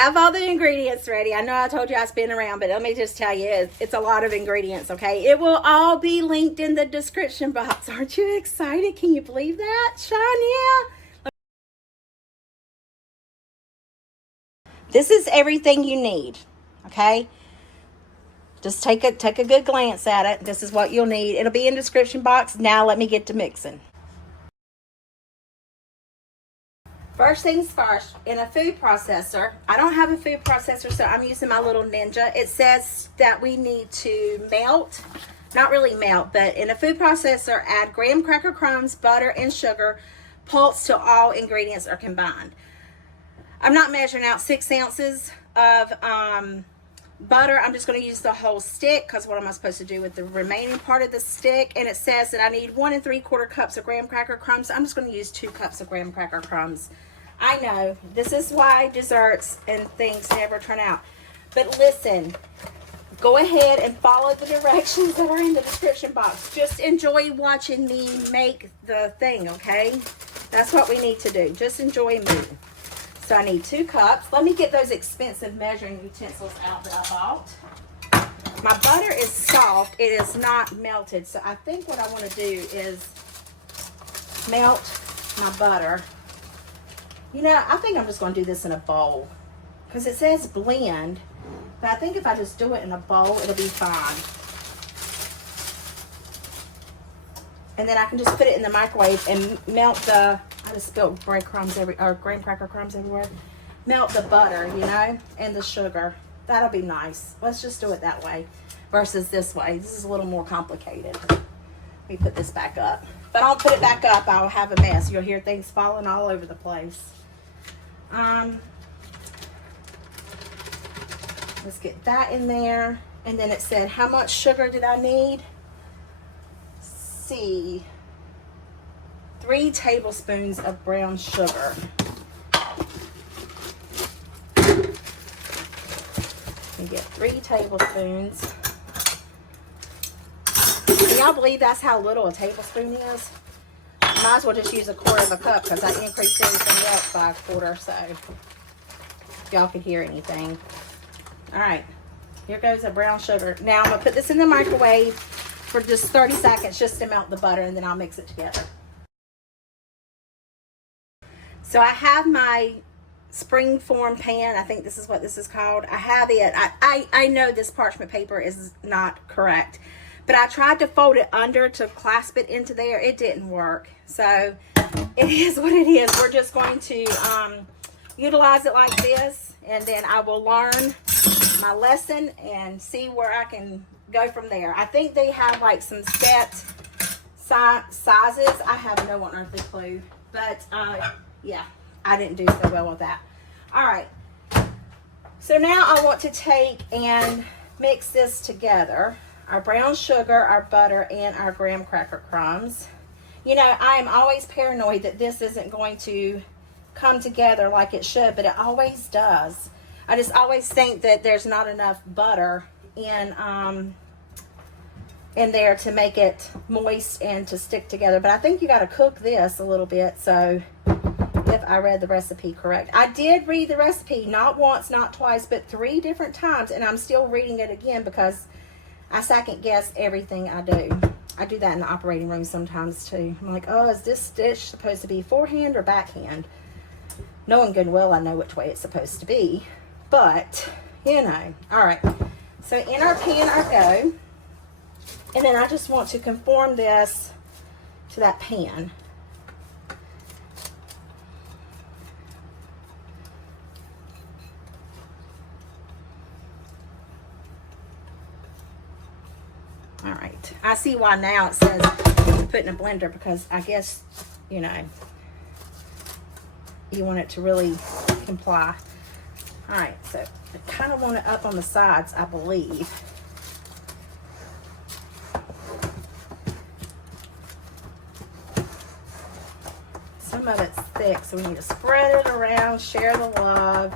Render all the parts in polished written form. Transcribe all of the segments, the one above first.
Have all the ingredients ready. I know I told you I spin around, but let me just tell you, it's a lot of ingredients, okay? It will all be linked in the description box. Aren't you excited? Can you believe that, Sean? Yeah. This is everything you need, okay? Just take a good glance at it. This is what you'll need. It'll be in the description box. Now let me get to mixing. First things first, in a food processor, I don't have a food processor, so I'm using my little Ninja. It says that we need to melt, not really melt, but in a food processor, add graham cracker crumbs, butter, and sugar, pulse till all ingredients are combined. I'm not measuring out 6 ounces of butter. I'm just going to use the whole stick, because what am I supposed to do with the remaining part of the stick? And it says that I need 1 3/4 cups of graham cracker crumbs. I'm just going to use 2 cups of graham cracker crumbs. I know, this is why desserts and things never turn out. But listen, go ahead and follow the directions that are in the description box. Just enjoy watching me make the thing, okay? That's what we need to do. Just enjoy me. So I need 2 cups. Let me get those expensive measuring utensils out that I bought. My butter is soft. It is not melted. So I think what I want to do is melt my butter. You know, I think I'm just going to do this in a bowl, because it says blend, but I think if I just do it in a bowl, it'll be fine. And then I can just put it in the microwave and melt the, I just spilled breadcrumbs or graham cracker crumbs everywhere. Melt the butter, you know, and the sugar. That'll be nice. Let's just do it that way versus this way. This is a little more complicated. Let me put this back up. If I don't put it back up, I'll have a mess. You'll hear things falling all over the place. Let's get that in there. And then it said, how much sugar did I need? Let's see. 3 tablespoons of brown sugar. You get 3 tablespoons. Can y'all believe that's how little a tablespoon is? Might as well just use 1/4 cup, because I increased everything else by 1/4, so if y'all could hear anything. All right, here goes the brown sugar. Now I'm gonna put this in the microwave for just 30 seconds just to melt the butter, and then I'll mix it together. So I have my spring form pan. I think this is what this is called. I have it. I know this parchment paper is not correct, but I tried to fold it under to clasp it into there. It didn't work. So it is what it is. We're just going to utilize it like this, and then I will learn my lesson and see where I can go from there. I think they have like some set sizes. I have no unearthly clue, but yeah, I didn't do so well with that. All right, so now I want to take and mix this together. Our brown sugar, our butter, and our graham cracker crumbs. You know, I am always paranoid that this isn't going to come together like it should, but it always does. I just always think that there's not enough butter in there to make it moist and to stick together. But I think you got to cook this a little bit, so if I read the recipe correct. I did read the recipe not once, not twice, but 3 different times, and I'm still reading it again because I second guess everything I do. I do that in the operating room sometimes too. I'm like, oh, is this dish supposed to be forehand or backhand? Knowing good and well I know which way it's supposed to be, but you know. All right, so in our pan I go, and then I just want to conform this to that pan. All right, I see why now it says put in a blender, because I guess, you know, you want it to really comply. All right, so I kind of want it up on the sides, I believe. Some of it's thick, so we need to spread it around, share the love.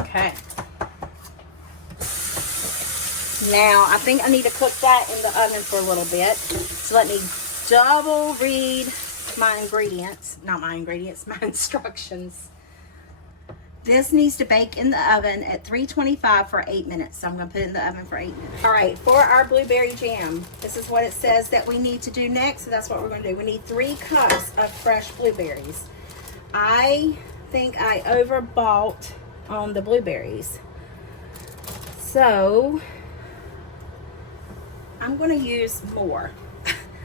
Okay. Now, I think I need to cook that in the oven for a little bit. So let me double read my ingredients. Not my ingredients, my instructions. This needs to bake in the oven at 325 for 8 minutes. So I'm going to put it in the oven for 8 minutes. All right, for our blueberry jam, this is what it says that we need to do next. So that's what we're going to do. We need 3 cups of fresh blueberries. I think I overbought on the blueberries. So I'm going to use more.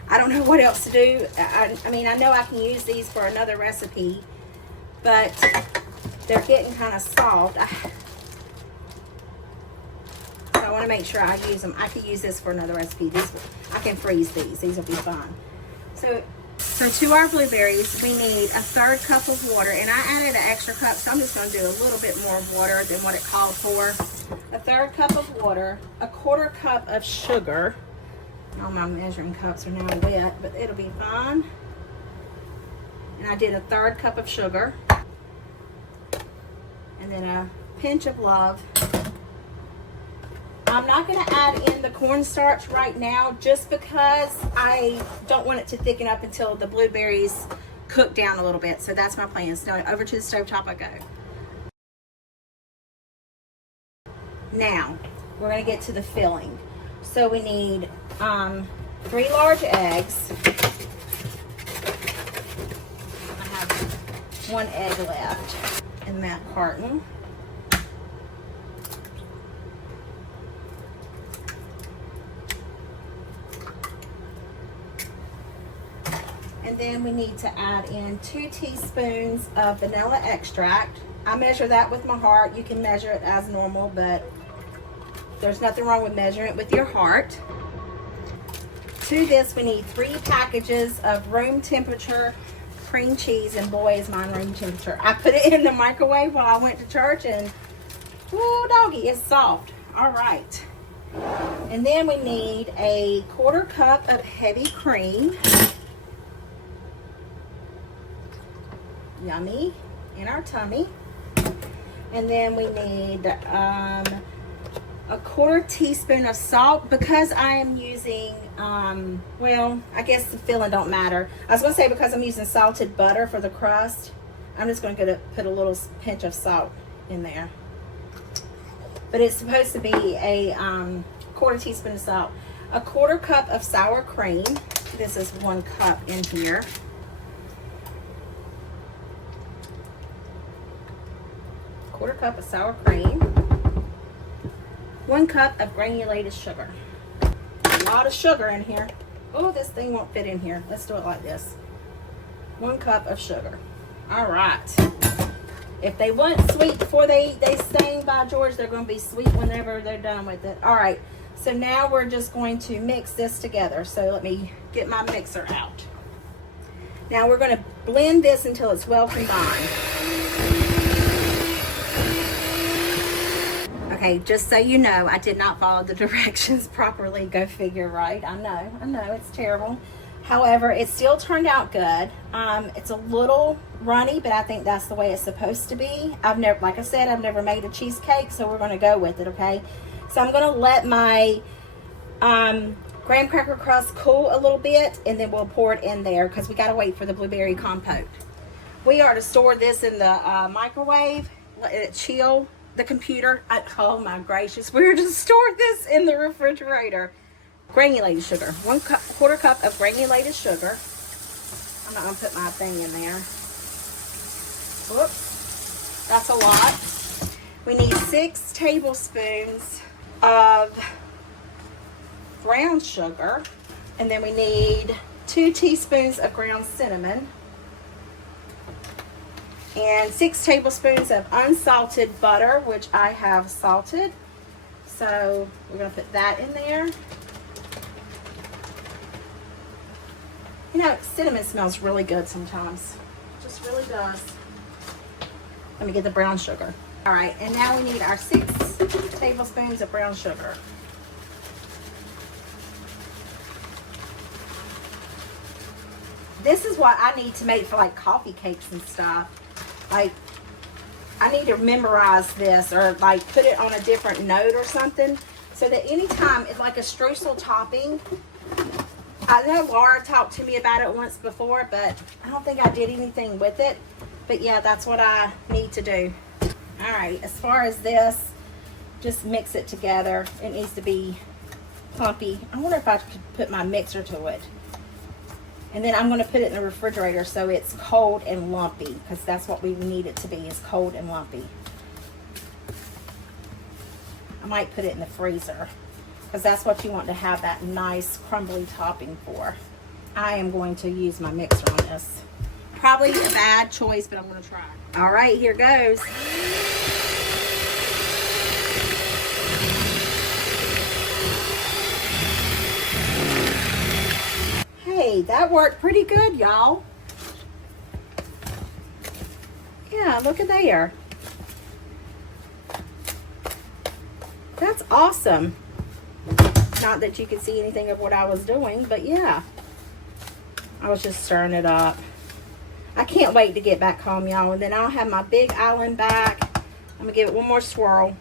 I don't know what else to do. I mean, I know I can use these for another recipe, but they're getting kind of soft. So I want to make sure I use them. I could use this for another recipe. I can freeze these. These will be fine. So to our blueberries, we need a 1/3 cup of water. And I added an extra cup, so I'm just going to do a little bit more water than what it called for. A 1/3 cup of water, a 1/4 cup of sugar. All my measuring cups are now wet, but it'll be fine. And I did a 1/3 cup of sugar. And then a pinch of love. I'm not going to add in the cornstarch right now just because I don't want it to thicken up until the blueberries cook down a little bit. So that's my plan. So over to the stovetop I go. Now, we're going to get to the filling. So we need 3 large eggs. I have 1 egg left in that carton. And then we need to add in 2 teaspoons of vanilla extract. I measure that with my heart. You can measure it as normal, but there's nothing wrong with measuring it with your heart. To this, we need 3 packages of room temperature cream cheese, and boy, is mine room temperature. I put it in the microwave while I went to church, and ooh, doggy, it's soft. All right. And then we need a 1/4 cup of heavy cream. Yummy in our tummy. And then we need a 1/4 teaspoon of salt, because I am using well, I guess the filling don't matter. I was going to say because I'm using salted butter for the crust, I'm just going to put a little pinch of salt in there. But it's supposed to be a 1/4 teaspoon of salt. A 1/4 cup of sour cream. This is 1 cup in here. A 1/4 cup of sour cream. 1 cup of granulated sugar. A lot of sugar in here. Oh, this thing won't fit in here. Let's do it like this. 1 cup of sugar. All right. If they want sweet before they sing by George, they're going to be sweet whenever they're done with it. All right. So now we're just going to mix this together. So let me get my mixer out. Now we're going to blend this until it's well combined. Okay, just so you know, I did not follow the directions properly. Go figure, right? I know, it's terrible. However, it still turned out good. It's a little runny, but I think that's the way it's supposed to be. Like I said, I've never made a cheesecake, so we're gonna go with it, okay? So I'm gonna let my graham cracker crust cool a little bit, and then we'll pour it in there because we gotta wait for the blueberry compote. We are to store this in the microwave, let it chill. The computer, oh my gracious, we're to store this in the refrigerator. Granulated sugar, 1/4 cup of granulated sugar. I'm not gonna put my thing in there. Whoops, that's a lot. We need 6 tablespoons of brown sugar, and then we need 2 teaspoons of ground cinnamon, and 6 tablespoons of unsalted butter, which I have salted. So we're going to put that in there. You know, cinnamon smells really good sometimes. It just really does. Let me get the brown sugar. All right, and now we need our 6 tablespoons of brown sugar. This is what I need to make for like coffee cakes and stuff. Like, I need to memorize this or like put it on a different note or something so that anytime it's like a streusel topping. I know Laura talked to me about it once before, but I don't think I did anything with it. But yeah, that's what I need to do. All right, as far as this, just mix it together. It needs to be clumpy. I wonder if I could put my mixer to it. And then I'm going to put it in the refrigerator so it's cold and lumpy, because that's what we need it to be, is cold and lumpy. I might put it in the freezer, because that's what you want to have that nice crumbly topping for. I am going to use my mixer on this. Probably a bad choice, but I'm going to try. All right, here goes. Hey, that worked pretty good, y'all. Yeah, look at there. That's awesome. Not that you could see anything of what I was doing, but yeah. I was just stirring it up. I can't wait to get back home, y'all. And then I'll have my big island back. I'm going to give it one more swirl.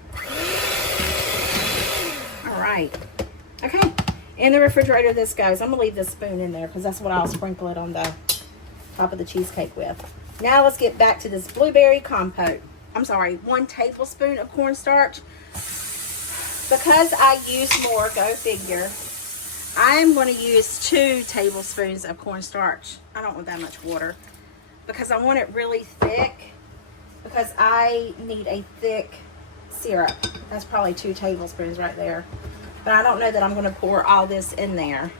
All right. Okay. In the refrigerator this goes. I'm going to leave this spoon in there because that's what I'll sprinkle it on the top of the cheesecake with. Now let's get back to this blueberry compote. I'm sorry, 1 tablespoon of cornstarch. Because I use more, go figure, I am going to use 2 tablespoons of cornstarch. I don't want that much water because I want it really thick, because I need a thick syrup. That's probably 2 tablespoons right there. But I don't know that I'm going to pour all this in there.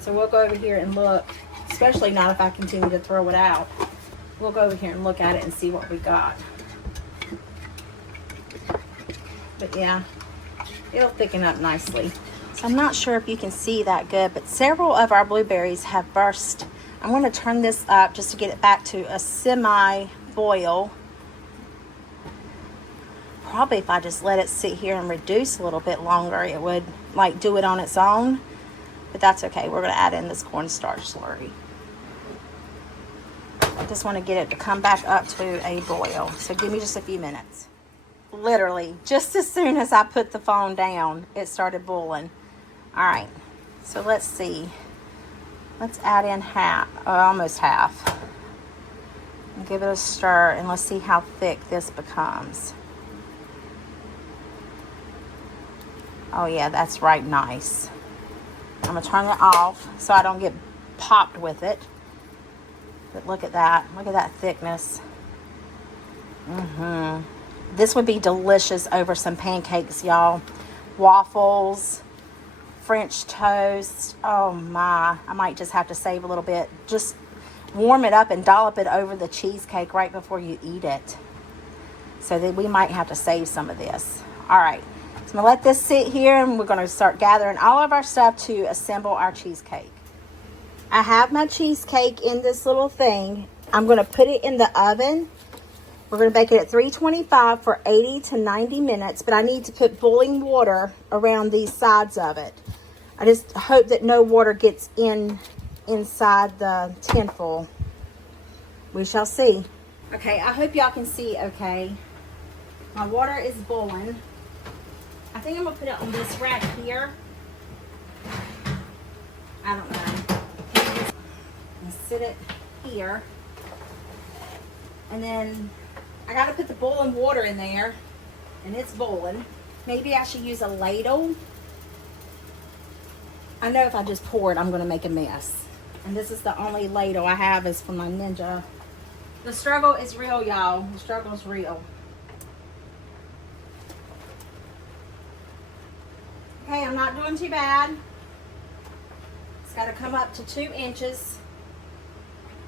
So we'll go over here and look, especially not if I continue to throw it out. We'll go over here and look at it and see what we got. But yeah, it'll thicken up nicely. So I'm not sure if you can see that good, but several of our blueberries have burst. I'm going to turn this up just to get it back to a semi-boil. Probably if I just let it sit here and reduce a little bit longer, it would like do it on its own. But that's okay. We're going to add in this cornstarch slurry. I just want to get it to come back up to a boil. So give me just a few minutes. Literally, just as soon as I put the phone down, it started boiling. All right, so let's see. Let's add in almost half. And give it a stir, and let's see how thick this becomes. Oh yeah, that's right nice. I'm gonna turn it off so I don't get popped with it. But look at that. Look at that thickness. This would be delicious over some pancakes, y'all. Waffles, French toast. Oh my. I might just have to save a little bit. Just warm it up and dollop it over the cheesecake right before you eat it. So that we might have to save some of this. All right. So I'm going to let this sit here, and we're going to start gathering all of our stuff to assemble our cheesecake. I have my cheesecake in this little thing. I'm going to put it in the oven. We're going to bake it at 325 for 80 to 90 minutes, but I need to put boiling water around these sides of it. I just hope that no water gets inside the tin foil. We shall see. Okay, I hope y'all can see okay. My water is boiling. I think I'm going to put it on this rack here. I don't know. And sit it here. And then I got to put the boiling water in there, and it's boiling. Maybe I should use a ladle. I know if I just pour it, I'm going to make a mess. And this is the only ladle I have is from my Ninja. The struggle is real, y'all. The struggle is real. Okay, I'm not doing too bad. It's got to come up to 2 inches.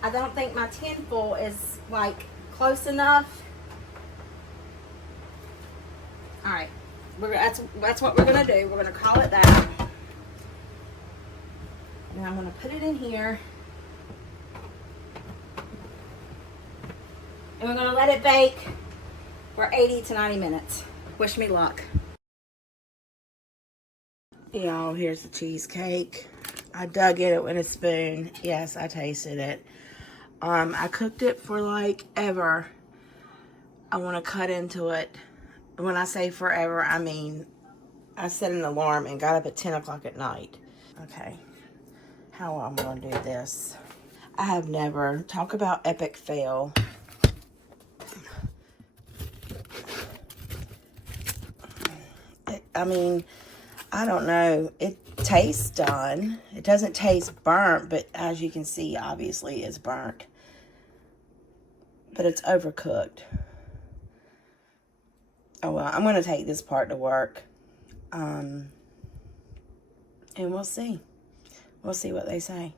I don't think my tin foil is like close enough. All right, that's what we're gonna do. We're gonna call it that. And I'm gonna put it in here, and we're gonna let it bake for 80 to 90 minutes. Wish me luck. Y'all, here's the cheesecake. I dug in it with a spoon. Yes, I tasted it. I cooked it for like ever. I want to cut into it. When I say forever, I mean I set an alarm and got up at 10 o'clock at night. Okay, how I'm gonna do this. I have never, talk about epic fail. I mean, I don't know. It tastes done. It doesn't taste burnt, but as you can see, obviously it's burnt. But it's overcooked. Oh well, I'm gonna take this part to work. And we'll see. We'll see what they say.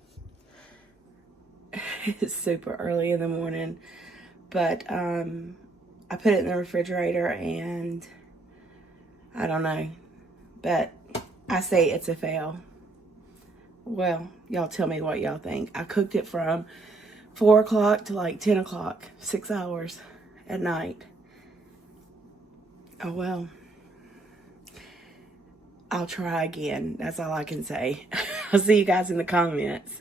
It's super early in the morning, but I put it in the refrigerator and I don't know, but I say it's a fail. Well, y'all tell me what y'all think. I cooked it from 4 o'clock to like 10 o'clock, 6 hours at night. Oh well. I'll try again. That's all I can say. I'll see you guys in the comments.